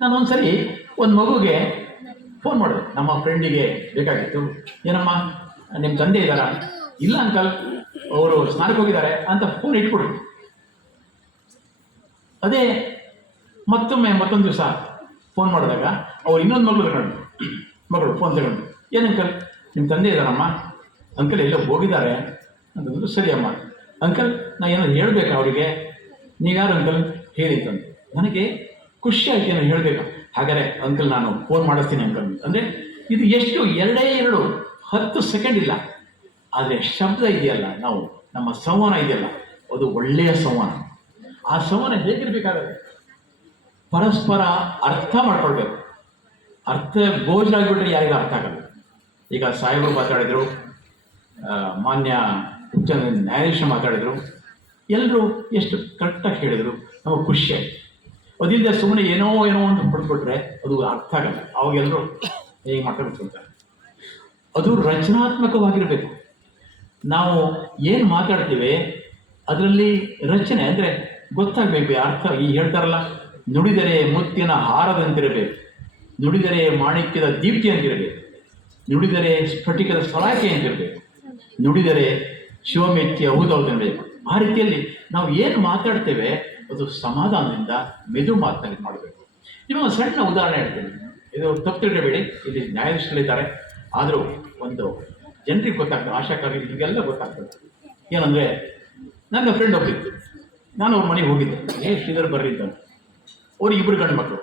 ನಾನು ಒಂದ್ಸರಿ ಒಂದು ಮಗುಗೆ ಫೋನ್ ಮಾಡಿದೆ, ನಮ್ಮ ಫ್ರೆಂಡಿಗೆ ಬೇಕಾಗಿತ್ತು. ಏನಮ್ಮ ನಿಮ್ಮ ತಂದೆ ಇದ್ದಾರಾ? ಇಲ್ಲ ಅಂಕಲ್, ಅವರು ಸ್ನಾನಕ್ಕೆ ಹೋಗಿದ್ದಾರೆ ಅಂತ ಫೋನ್ ಇಟ್ಬಿಡು. ಅದೇ ಮತ್ತೊಂದು ದಿವಸ ಫೋನ್ ಮಾಡಿದಾಗ ಅವ್ರು ಇನ್ನೊಂದು ಮಗಳು ಫೋನ್ ತಗೊಂಡು, ಏನು ಅಂಕಲ್ ನಿಮ್ಮ ತಂದೆ ಇದ್ದಾರಮ್ಮ? ಅಂಕಲ್ ಎಲ್ಲೋ ಹೋಗಿದ್ದಾರೆ ಅಂತಂದ್ರು. ಸರಿ ಅಮ್ಮ. ಅಂಕಲ್ ನಾ ಏನಾದ್ರು ಹೇಳಬೇಕಾ ಅವರಿಗೆ? ನೀವ್ಯಾರು ಅಂಕಲ್ ಹೇಳಿ ಅಂತಂದು. ನನಗೆ ಖುಷಿ ಆಯ್ತು, ಏನೋ ಹೇಳಬೇಕಾ. ಹಾಗಾದರೆ ಅಂಕಲ್ ನಾನು ಫೋನ್ ಮಾಡಿಸ್ತೀನಿ ಅಂಕಲ್ ಅಂದರೆ ಇದು ಎಷ್ಟು 10 ಸೆಕೆಂಡ್ ಇಲ್ಲ. ಆದರೆ ಶಬ್ದ ಇದೆಯಲ್ಲ, ನಮ್ಮ ಸಂವಹನ ಇದೆಯಲ್ಲ, ಅದು ಒಳ್ಳೆಯ ಸಂವಹನ. ಆ ಸಂವಹನ ಹೇಗಿರ್ಬೇಕಾಗುತ್ತೆ? ಪರಸ್ಪರ ಅರ್ಥ ಮಾಡ್ಕೊಳ್ಬೇಕು. ಅರ್ಥ ಗೋಚರಾಗಿಬಿಟ್ರೆ ಯಾರಿಗೂ ಅರ್ಥ ಆಗಲ್ಲ. ಈಗ ಸಾಹೇಬರು ಮಾತಾಡಿದರು, ಮಾನ್ಯ ಉಚ್ಚ ನ್ಯಾಯಾಧೀಶರು ಮಾತಾಡಿದರು, ಎಲ್ಲರೂ ಎಷ್ಟು ಕರೆಕ್ಟಾಗಿ ಹೇಳಿದರು, ನಮಗೆ ಖುಷಿ ಆಯಿತು. ಅದಿಲ್ಲದೆ ಸುಮ್ಮನೆ ಏನೋ ಒಂದು ಪಡ್ಕೊಟ್ರೆ ಅದು ಅರ್ಥ ಆಗಲ್ಲ. ಅವಾಗೆಲ್ಲರೂ ಹೇಗೆ ಮಾತಾಡ್ಕೊಳ್ತಾರೆ. ಅದು ರಚನಾತ್ಮಕವಾಗಿರಬೇಕು. ನಾವು ಏನು ಮಾತಾಡ್ತೀವಿ ಅದರಲ್ಲಿ ರಚನೆ ಅಂದರೆ ಗೊತ್ತಾಗಬೇಕು, ಅರ್ಥ. ಈ ಹೇಳ್ತಾರಲ್ಲ, ನುಡಿದರೆ ಮುತ್ತಿನ ಹಾರದಂತಿರಬೇಕು, ನುಡಿದರೆ ಮಾಣಿಕ್ಯದ ದೀಪ್ತಿ ಅಂತಿರಬೇಕು, ನುಡಿದರೆ ಸ್ಫಟಿಕದ ಸಲಾಕೆ ಅಂತಿರಬೇಕು, ನುಡಿದರೆ ಶಿವಮೆಚ್ಚಿ ಹೌದೌದಿರಬೇಕು. ಆ ರೀತಿಯಲ್ಲಿ ನಾವು ಏನು ಮಾತಾಡ್ತೇವೆ ಅದು ಸಮಾಧಾನದಿಂದ ಮೆದು ಮಾತನಾಡಿ ಮಾಡಬೇಕು. ನಿಮಗೆ ಒಂದು ಸಣ್ಣ ಉದಾಹರಣೆ ಹೇಳ್ತೀನಿ. ಇದು ತಪ್ಪು ತಿಳ್ಕೊಬೇಡಿ, ಇಲ್ಲಿ ನ್ಯಾಯಾಧೀಶಗಳಿದ್ದಾರೆ, ಆದರೂ ಒಂದು ಜನರಿಗೆ ಗೊತ್ತಾಗ್ತದೆ, ಆಶಾಕಾರರಿಗೆ ಹೀಗೆಲ್ಲ ಗೊತ್ತಾಗ್ತದೆ. ಏನಂದರೆ, ನನ್ನ ಫ್ರೆಂಡ್ ಒಬ್ಬರಿತ್ತು, ನಾನು ಅವ್ರ ಮನೆಗೆ ಹೋಗಿದ್ದೆ. ಶ್ರೀಧರ್ ಬರ್ರಿ ಅಂತ. ಅವ್ರಿಗೆ 2 ಗಂಡು ಮಕ್ಕಳು.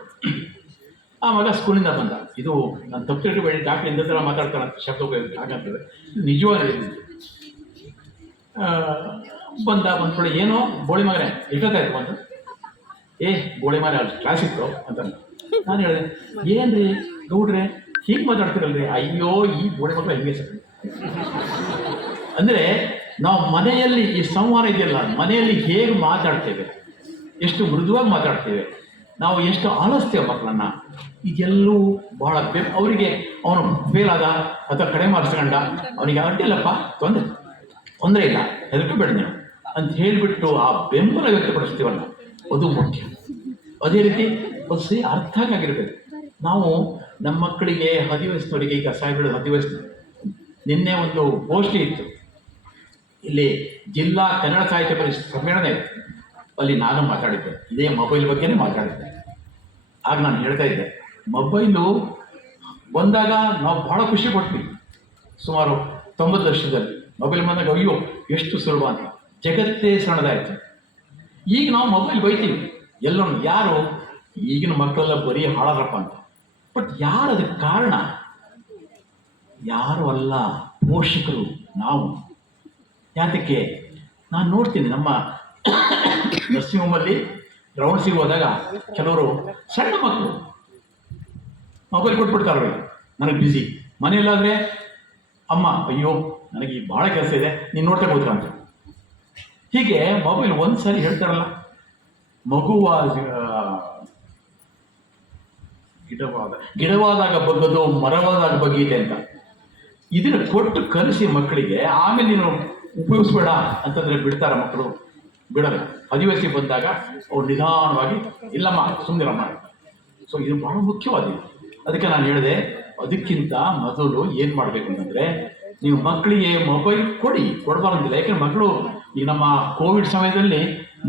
ಆ ಮಗ ಸ್ಕೂಲಿಂದ ಬಂದ. ಇದು ನಾನು ತಪ್ಪು ತಿಳ್ಕೊಬೇಡಿ, ಡಾಕ್ಟ್ರ್ ಇಂದ ಥರ ಮಾತಾಡ್ತಾರಂತ ಶಬ್ದ ಉಪಯೋಗ ಹಾಗಂತೇವೆ, ನಿಜವಾಗಿ ಬಂದ್ಬಿಡಿ. ಏನೋ ಬೋಳಿ ಮಗನೇ ಎಷ್ಟೊತ್ತಾಯ್ತು ಬಂದು? ಬೋಳಿ ಮನೆ ಅಲ್ಲಿ ಕ್ಲಾಸ್ ಇತ್ತು ಅಂತ ನಾನು ಹೇಳಿದೆ. ಏನ್ರಿ ಗೌಡ್ರೆ ಹೀಗೆ ಮಾತಾಡ್ತಿರಲ್ರಿ? ಅಯ್ಯೋ, ಈ ಬೋಳಿ ಮಕ್ಕಳು ಹಿಂಗೆ ಸರ್. ಅಂದರೆ ನಾವು ಮನೆಯಲ್ಲಿ ಈ ಸಂವಾದ ಇದೆಯಲ್ಲ, ಮನೆಯಲ್ಲಿ ಹೇಗೆ ಮಾತಾಡ್ತೇವೆ, ಎಷ್ಟು ಮೃದುವಾಗಿ ಮಾತಾಡ್ತೇವೆ, ನಾವು ಎಷ್ಟು ಆಲಿಸ್ತೇವೆ ಮಕ್ಕಳನ್ನು, ಇದೆಲ್ಲೂ ಬಹಳ ಅವರಿಗೆ ಅವನು ಫೇಲ್ ಆದ ಅಥವಾ ಕಡಿಮೆ ಮಾಡಿಸ್ಕೊಂಡ, ಅವನಿಗೆ ಅಡ್ಡಿಲ್ಲಪ್ಪ, ತೊಂದರೆ ಇಲ್ಲ, ಹೆದರ್ಕೋಬೇಡ ನೀವು ಅಂತ ಹೇಳಿಬಿಟ್ಟು ಆ ಬೆಂಬಲ ವ್ಯಕ್ತಪಡಿಸ್ತೀವಲ್ಲ, ಅದು ಮುಖ್ಯ. ಅದೇ ರೀತಿ ಅದು ಸರಿ ಅರ್ಥ ಆಗಿರಬೇಕು. ನಾವು ನಮ್ಮ ಮಕ್ಕಳಿಗೆ 10 ವಯಸ್ಸಿನವರಿಗೆ, ಈಗ ಸಾಹೇಬರು 10 ವಯಸ್ಸು, ನಿನ್ನೆ ಒಂದು ಗೋಷ್ಠಿ ಇತ್ತು ಇಲ್ಲಿ, ಜಿಲ್ಲಾ ಕನ್ನಡ ಸಾಹಿತ್ಯ ಪರಿಷತ್ ಸಮ್ಮೇಳನ ಇತ್ತು. ಅಲ್ಲಿ ನಾನು ಮಾತಾಡಿದ್ದೆ, ಇದೇ ಮೊಬೈಲ್ ಬಗ್ಗೆನೇ ಮಾತಾಡಿದ್ದೆ. ಆಗ ನಾನು ಹೇಳ್ತಾ ಇದ್ದೆ, ಮೊಬೈಲು ಬಂದಾಗ ನಾವು ಭಾಳ ಖುಷಿ ಪಟ್ವಿ. ಸುಮಾರು 90 ವರ್ಷದಲ್ಲಿ ಮೊಬೈಲ್ ಬಂದಾಗ ಅಯ್ಯೋ ಎಷ್ಟು ಸುಲಭ ಅಂತ ಜಗತ್ತೇ ಸಣ್ಣದಾಯಿತು. ಈಗ ನಾವು ಮೊಬೈಲ್ ಬೈತೀವಿ ಎಲ್ಲೋ, ಯಾರು ಈಗಿನ ಮಕ್ಕಳೆಲ್ಲ ಬರೀ ಹಾಳಾದ್ರಪ್ಪ ಅಂತ. ಬಟ್ ಯಾರು ಅದಕ್ಕೆ ಕಾರಣ? ಯಾರು ಅಲ್ಲ, ಪೋಷಕರು, ನಾವು. ಯಾತಕ್ಕೆ? ನಾನು ನೋಡ್ತೀನಿ ನಮ್ಮ ನರ್ಸಿಂಗ್ ಹೋಮಲ್ಲಿ ರೌಂಡ್ಸಿಗೆ ಹೋದಾಗ ಕೆಲವರು ಸಣ್ಣ ಮಕ್ಕಳು ಮೊಬೈಲ್ ಕೊಟ್ಬಿಡ್ತಾರೆ, ನನಗೆ ಬ್ಯುಸಿ. ಮನೆಯಲ್ಲಾದರೆ ಅಮ್ಮ, ಅಯ್ಯೋ ನನಗೆ ಭಾಳ ಕೆಲಸ ಇದೆ, ನೀನು ನೋಡ್ತಾ ಹೋಗ್ತೀರ ಅಂತ. ಹೀಗೆ ಮೊಬೈಲ್ ಒಂದು ಸಾರಿ ಹೇಳ್ತಾರಲ್ಲ, ಗಿಡವಾದಾಗ ಬಗ್ಗದು ಮರವಾದಾಗ ಬಗ್ಗಿದೆ ಅಂತ. ಇದನ್ನು ಕೊಟ್ಟು ಕಲಿಸಿ ಮಕ್ಕಳಿಗೆ, ಆಮೇಲೆ ನೀನು ಉಪಯೋಗಿಸ್ಬೇಡ ಅಂತಂದರೆ ಬಿಡ್ತಾರ ಮಕ್ಕಳು? ಬಿಡಲ್ಲ. 10 ವಯಸ್ಸಿಗೆ ಬಂದಾಗ ಅವ್ರು ನಿಧಾನವಾಗಿ ಇಲ್ಲಮ್ಮ ಸುಮ್ಮನಿರಮ್ಮ. ಸೊ ಇದು ಬಹಳ ಮುಖ್ಯವಾಗಿದೆ. ಅದಕ್ಕೆ ನಾನು ಹೇಳಿದೆ, ಅದಕ್ಕಿಂತ ಮೊದಲು ಏನು ಮಾಡಬೇಕು ಅಂತಂದರೆ, ನೀವು ಮಕ್ಕಳಿಗೆ ಮೊಬೈಲ್ ಕೊಡಬಾರ್ದಿಲ್ಲ. ಯಾಕೆಂದ್ರೆ ಮಕ್ಕಳು ಈಗ ನಮ್ಮ ಕೋವಿಡ್ ಸಮಯದಲ್ಲಿ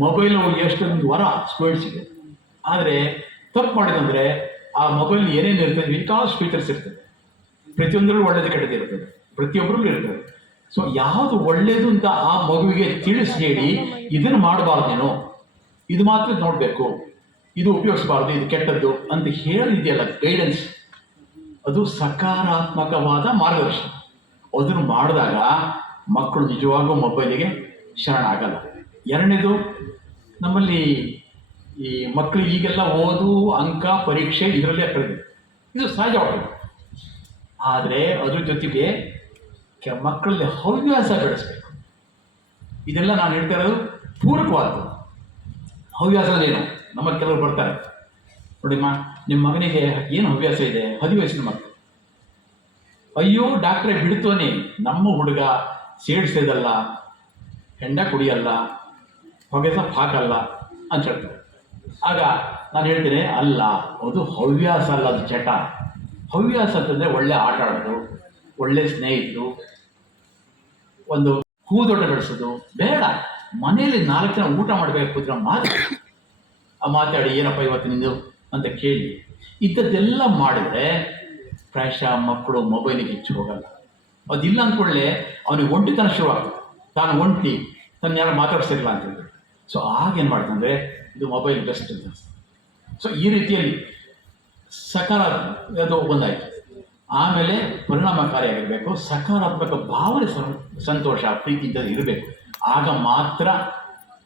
ಮೊಬೈಲು ಎಷ್ಟೊಂದು ವರ ಸ್ಟೂಡೆಂಟ್ಸಿಗೆ. ಆದರೆ ತಪ್ಪು ಮಾಡಿದಂದರೆ ಆ ಮೊಬೈಲ್ ಏನೇನು ಇರ್ತದೆ, ಬೇಕಾದಷ್ಟು ಫೀಚರ್ಸ್ ಇರ್ತದೆ, ಪ್ರತಿಯೊಂದರಲ್ಲೂ ಒಳ್ಳೇದು ಕೆಟ್ಟದ್ದು ಇರ್ತದೆ, ಪ್ರತಿಯೊಬ್ಬರಲ್ಲೂ ಇರ್ತದೆ. ಸೊ ಯಾವುದು ಒಳ್ಳೆಯದು ಅಂತ ಆ ಮಗುವಿಗೆ ತಿಳಿಸಿ ಹೇಳಿ, ಇದನ್ನು ಮಾಡಬಾರ್ದೇನೋ, ಇದು ಮಾತ್ರ ನೋಡಬೇಕು, ಇದು ಉಪಯೋಗಿಸಬಾರ್ದು, ಇದು ಕೆಟ್ಟದ್ದು ಅಂತ ಹೇಳಿದೆಯಲ್ಲ ಗೈಡೆನ್ಸ್, ಅದು ಸಕಾರಾತ್ಮಕವಾದ ಮಾರ್ಗದರ್ಶನ. ಅದನ್ನು ಮಾಡಿದಾಗ ಮಕ್ಕಳು ನಿಜವಾಗೂ ಮೊಬೈಲಿಗೆ ಶರಣಾಗಲ್ಲ. ಎರಡನೇದು, ನಮ್ಮಲ್ಲಿ ಈ ಮಕ್ಕಳು ಈಗೆಲ್ಲ ಓದು, ಅಂಕ, ಪರೀಕ್ಷೆ ಇದರಲ್ಲೇ ಕಳೆದಿದೆ. ಇದು ಸಹಜವಾಗಿದೆ. ಆದರೆ ಅದ್ರ ಜೊತೆಗೆ ಮಕ್ಕಳಲ್ಲಿ ಹವ್ಯಾಸ ಬೆಳೆಸಬೇಕು. ಇದೆಲ್ಲ ನಾನು ಹೇಳ್ತಾ ಇರೋದು ಪೂರಕವಾದದ್ದು. ಹವ್ಯಾಸದೇನು? ನಮ್ಮಲ್ಲಿ ಕೆಲವರು ಬರ್ತಾರೆ, ನೋಡಿಮ್ಮ ನಿಮ್ಮ ಮಗನಿಗೆ ಏನು ಹವ್ಯಾಸ ಇದೆ? 10 ವಯಸ್ಸಿನ ಮಕ್ಕಳು. ಅಯ್ಯೋ ಡಾಕ್ಟ್ರೇ ಬಿಡ್ತೋನಿ, ನಮ್ಮ ಹುಡುಗ ಸೇಡ್ಸೋದಲ್ಲ, ಹೆಂಡ ಕುಡಿಯಲ್ಲ, ಹೊಗೆ ಸಹ ಹಾಕಲ್ಲ ಅಂತ ಹೇಳ್ತಾರೆ. ಆಗ ನಾನು ಹೇಳ್ತೀನಿ, ಅಲ್ಲ, ಅದು ಹವ್ಯಾಸ ಅಲ್ಲ, ಅದು ಚಟ. ಹವ್ಯಾಸ ಅಂತಂದರೆ ಒಳ್ಳೆ ಆಟ ಆಡೋದು, ಒಳ್ಳೆ ಸ್ನೇಹಿತರು, ಒಂದು ಹೂದೋಟ ಬೆಳೆಸೋದು ಬೇಡ. ಮನೆಯಲ್ಲಿ 4 ಜನ ಊಟ ಮಾಡಬೇಕು ಕೂತ್ರೆ ಮಾತಾಡಿ ಏನಪ್ಪ ಇವತ್ತು ನಿಂದು ಅಂತ ಕೇಳಿ ಇಂಥದ್ದೆಲ್ಲ ಮಾಡಿದ್ರೆ ಪ್ರಾಯಶಃ ಮಕ್ಕಳು ಮೊಬೈಲಿಗೆ ಹೆಚ್ಚು ಹೋಗಲ್ಲ. ಅದಿಲ್ಲ ಅಂದ್ಕೊಳ್ಳೆ ಅವನಿಗೆ ಒಂಟಿತನ ಶುರುವಾಗ್ತದೆ. ತಾನು ಒಂಟಿ, ತನ್ನ ಯಾರು ಮಾತಾಡ್ಸಿರಲ್ಲ ಅಂತೇಳಿ. ಸೊ ಆಗೇನು ಮಾಡ್ತಂದರೆ ಇದು ಮೊಬೈಲ್ ಬೆಸ್ಟ್ ಅಂತ. ಸೊ ಈ ರೀತಿಯಲ್ಲಿ ಸಕಾರಾತ್ಮಕ ಅದು ಒಂದಾಯಿತು. ಆಮೇಲೆ ಪರಿಣಾಮಕಾರಿಯಾಗಿರಬೇಕು, ಸಕಾರಾತ್ಮಕ ಭಾವನೆ, ಸಂತೋಷ, ಪ್ರೀತಿ ಇದ್ದಲ್ಲಿ ಇರಬೇಕು. ಆಗ ಮಾತ್ರ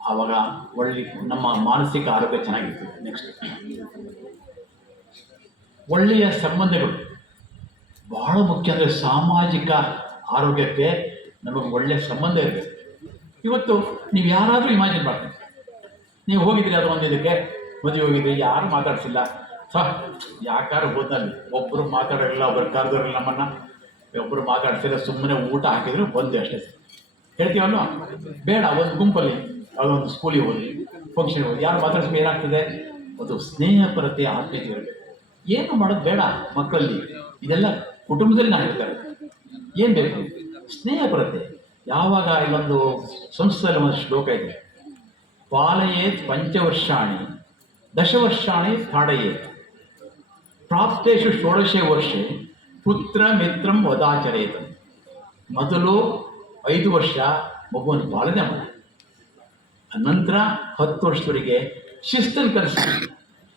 ಆವಾಗ ಒಳ್ಳೆ ನಮ್ಮ ಮಾನಸಿಕ ಆರೋಗ್ಯ ಚೆನ್ನಾಗಿರ್ತದೆ. ನೆಕ್ಸ್ಟ್, ಒಳ್ಳೆಯ ಸಂಬಂಧಗಳು ಬಹಳ ಮುಖ್ಯ. ಅಂದರೆ ಸಾಮಾಜಿಕ ಆರೋಗ್ಯಕ್ಕೆ ನಮಗೆ ಒಳ್ಳೆಯ ಸಂಬಂಧ ಇರಬೇಕು. ಇವತ್ತು ನೀವು ಯಾರಾದರೂ ಇಮ್ಯಾಜಿನ್ ಮಾಡ್ತೀವಿ, ನೀವು ಹೋಗಿದ್ದೀರಿ ಅದು ಒಂದು ಇದಕ್ಕೆ ಮದುವೆ ಹೋಗಿದ್ರಿ, ಯಾರು ಮಾತಾಡ್ಸಿಲ್ಲ, ಯಾಕಾರು ಹೋದಲ್ಲಿ ಒಬ್ಬರು ಮಾತಾಡೋರಿಲ್ಲ, ಒಬ್ಬರು ಕರೆದೋರಿಲ್ಲ, ನಮ್ಮನ್ನು ಒಬ್ಬರು ಮಾತಾಡ್ಸಿಲ್ಲ, ಸುಮ್ಮನೆ ಊಟ ಹಾಕಿದ್ರು ಬಂದೆ ಅಷ್ಟೇ ಹೇಳ್ತೀವಲ್ಲ. ಬೇಡ, ಒಂದು ಗುಂಪಲ್ಲಿ ಅದೊಂದು ಸ್ಕೂಲಿಗೆ ಹೋಗಿ ಫಂಕ್ಷನ್ ಹೋಗಿ ಯಾರು ಮಾತಾಡ್ಸ್ಬೇಕು, ಏನಾಗ್ತದೆ? ಅದು ಸ್ನೇಹಪರತೆ, ಆತ್ಮೀಯತೆ ಇರಬೇಕು. ಏನು ಮಾಡೋದು ಬೇಡ ಮಕ್ಕಳಲ್ಲಿ, ಇದೆಲ್ಲ ಕುಟುಂಬದಲ್ಲಿ ನಾನು ಹೇಳ್ತಾರೆ. ಏನು ಬೇಕು? ಸ್ನೇಹಪರತೆ. ಯಾವಾಗ ಇಲ್ಲೊಂದು ಸಂಸ್ಕೃತದಲ್ಲಿ ಒಂದು ಶ್ಲೋಕ ಇದೆ, ಪಾಲಯೇತ್ ಪಂಚವರ್ಷಾಣಿ ದಶವರ್ಷಾಣಿ ತಾಡಯೇತ್ ಪ್ರಾಪ್ತೇಶು ಷೋಡಶೆ ವರ್ಷೆ ಪುತ್ರ ಮಿತ್ರಂ ವದಾಚರೇತ. ಮೊದಲು 5 ವರ್ಷ ಮಗುವನ್ನು ಪಾಲನೆ ಮಾಡಿ, ನಂತರ 10 ವರ್ಷದವರೆಗೆ ಶಿಸ್ತನ್ನು ಕಲಿಸಿ.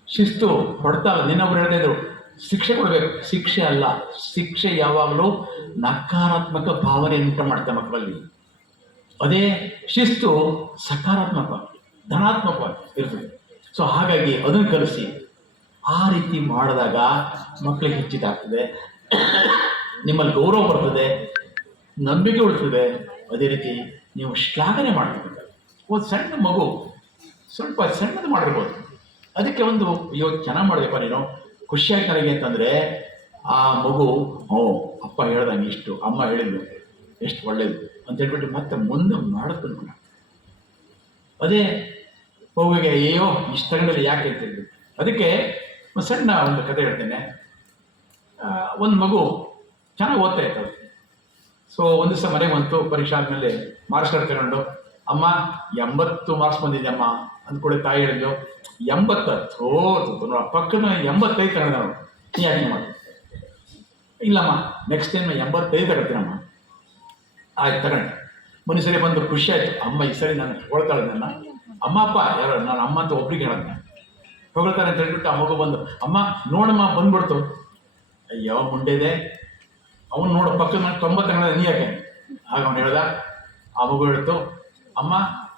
ಶಿಸ್ತು ಹೊಡ್ತಲ್ಲ, ನಿನ್ನೊಬ್ರು ಹೇಳ್ತಿದ್ರು ಶಿಕ್ಷೆ ಕೊಡಬೇಕು. ಶಿಕ್ಷೆ ಅಲ್ಲ, ಶಿಕ್ಷೆ ಯಾವಾಗಲೂ ನಕಾರಾತ್ಮಕ ಭಾವನೆ ಉಂಟು ಮಾಡ್ತಾರೆ ಮಕ್ಕಳಲ್ಲಿ. ಅದೇ ಶಿಸ್ತು ಸಕಾರಾತ್ಮಕವಾಗಿ, ಧನಾತ್ಮಕವಾಗಿ ಇರ್ತದೆ. ಸೊ ಹಾಗಾಗಿ ಅದನ್ನು ಕಲಿಸಿ. ಆ ರೀತಿ ಮಾಡಿದಾಗ ಮಕ್ಕಳಿಗೆ ಹೆಚ್ಚಿದಾಗ್ತದೆ, ನಿಮ್ಮಲ್ಲಿ ಗೌರವ ಬರ್ತದೆ, ನಂಬಿಕೆ ಉಳಿತದೆ. ಅದೇ ರೀತಿ ನೀವು ಶ್ಲಾಘನೆ ಮಾಡಬೇಕು. ಒಂದು ಸಣ್ಣ ಮಗು ಸ್ವಲ್ಪ ಸಣ್ಣದು ಮಾಡಿರ್ಬೋದು, ಅದಕ್ಕೆ ಒಂದು ಅಯ್ಯೋ ಚೆನ್ನಾಗಿ ಮಾಡಬೇಕು ನೀನು, ಖುಷಿಯಾಗಿ ನನಗೆ ಅಂತಂದರೆ ಆ ಮಗು ಅಪ್ಪ ಹೇಳ್ದಂಗೆ ಇಷ್ಟು, ಅಮ್ಮ ಹೇಳಿದ್ಲು ಎಷ್ಟು ಒಳ್ಳೇದು ಅಂತ ಹೇಳ್ಬಿಟ್ಟು ಮತ್ತೆ ಮುಂದೆ ಮಾಡಿಸ್ಕೊಂಡು. ಅದೇ ಮಗುವಿಗೆ ಅಯ್ಯೋ ಇಷ್ಟಗಳಲ್ಲಿ ಯಾಕೆ ಅಂತ ಹೇಳ್ಬಿಟ್ಟು. ಅದಕ್ಕೆ ಒಂದು ಸಣ್ಣ ಒಂದು ಕತೆ ಹೇಳ್ತೇನೆ. ಒಂದು ಮಗು ಚೆನ್ನಾಗಿ ಓದ್ತಾ ಇರ್ತದೆ. ಸೊ ಒಂದು ದಿವಸ ಮನೆಗೆ ಬಂತು, ಪರೀಕ್ಷೆ ಆದಮೇಲೆ ಮಾರ್ಕ್ಸ್ ಕಾರ್ಡ್ ತಗೊಂಡು, ಅಮ್ಮ 80 ಮಾರ್ಕ್ಸ್ ಬಂದಿದೆ ಅಮ್ಮ ಅಂದ್ಕೊಳ್ಳಿ. ತಾಯಿ ಹೇಳಿದ್ಲು 80 ಪಕ್ಕನ 85 ತಗೊಂಡೆ. ನಾವು ನೀ ಯಾಕೆ ಮಾಡಿ? ಇಲ್ಲಮ್ಮ ನೆಕ್ಸ್ಟ್ ಟೈಮ್ 85 ತಗೊಳ್ತೀನಮ್ಮ. ಆಯ್ತು ತಗೊಂಡೆ. ಮೊನ್ನೆ ಸರಿ ಬಂದು ಖುಷಿ ಆಯಿತು, ಅಮ್ಮ ಈ ಸರಿ ನಾನು ಹೊಳ್ತಾಳೆ ನನ್ನ ಅಮ್ಮ ಅಪ್ಪ ಯಾರು, ನಾನು ಅಮ್ಮ ಅಂತ ಒಬ್ರಿಗೆ ಹೇಳೋದು ಹೊಗಳ್ತಾರೆ ಅಂತ ಹೇಳ್ಬಿಟ್ಟು ಆ ಮಗು ಬಂದು, ಅಮ್ಮ ನೋಡಮ್ಮ ಬಂದ್ಬಿಡ್ತು. ಅಯ್ಯೋ ಮುಂಡೆದೆ, ಅವನು ನೋಡು ಪಕ್ಕದ 90 ತಗೊಂಡ, ನೀ ಯಾಕೆ? ಆಗ ಅವನು ಹೇಳ್ದ, ಆ ಮಗು ಹೇಳ್ತು, ಅಮ್ಮ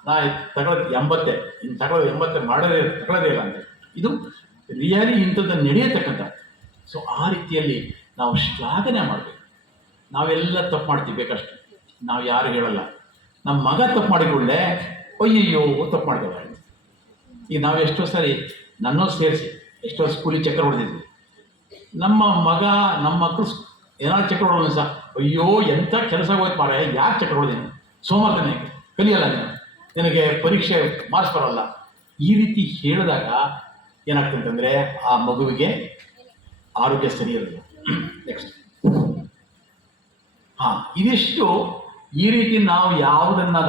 ನಾ ತಗೊಳ್ಳೋದು 80, ಇನ್ನು ತಗೊಳ್ಳೋದು 80 ತಗೊಳ್ಳೋದೇ ಇಲ್ಲ ಅಂತ. ಇದು ರಿಯಾಲಿ ಇಂಥದ್ದು ನಡೆಯತಕ್ಕಂಥ. ಸೊ ಆ ರೀತಿಯಲ್ಲಿ ನಾವು ಶ್ಲಾಘನೆ ಮಾಡಬೇಕು. ನಾವೆಲ್ಲ ತಪ್ಪು ಮಾಡ್ತೀವಿ ಬೇಕಷ್ಟು, ನಾವು ಯಾರು ಹೇಳಲ್ಲ. ನಮ್ಮ ಮಗ ತಪ್ಪು ಮಾಡಿಕೊಳ್ಳೆ ಅಯ್ಯಯ್ಯೋ ತಪ್ಪು ಮಾಡಿದವ. ಈಗ ನಾವು ಎಷ್ಟೋ ಸರಿ ನನ್ನೋ ಸೇರಿಸಿ ಎಷ್ಟೋ ಸ್ಕೂಲಿಗೆ ಚಕ್ರ ಹೊಡೆದಿದ್ವಿ. ನಮ್ಮ ಮಗ ನಮ್ಮ ಮಕ್ಕಳು ಏನಾದ್ರು ಚಕ್ರ ಹೊಡೋದು ಸಹ ಅಯ್ಯೋ ಎಂಥ ಕೆಲಸ ಹೋಯ್ತು ಮಾರ, ಯಾಕೆ ಚಕ್ರ ಹೊಡೆದೀನಿ, ಸೋಮವಾರನೇ ಕಲಿಯಲ್ಲ ನೀನು, ನಿನಗೆ ಪರೀಕ್ಷೆ ಮಾರ್ಕ್ಸ್ ಬರೋಲ್ಲ, ಈ ರೀತಿ ಹೇಳಿದಾಗ ಏನಾಗ್ತಂತಂದರೆ ಆ ಮಗುವಿಗೆ ಆರೋಗ್ಯ ಸರಿ ಇರಲ್ಲ. ನೆಕ್ಸ್ಟ್, ಇದಿಷ್ಟು ಈ ರೀತಿ ನಾವು ಯಾವುದನ್ನು ನಾವು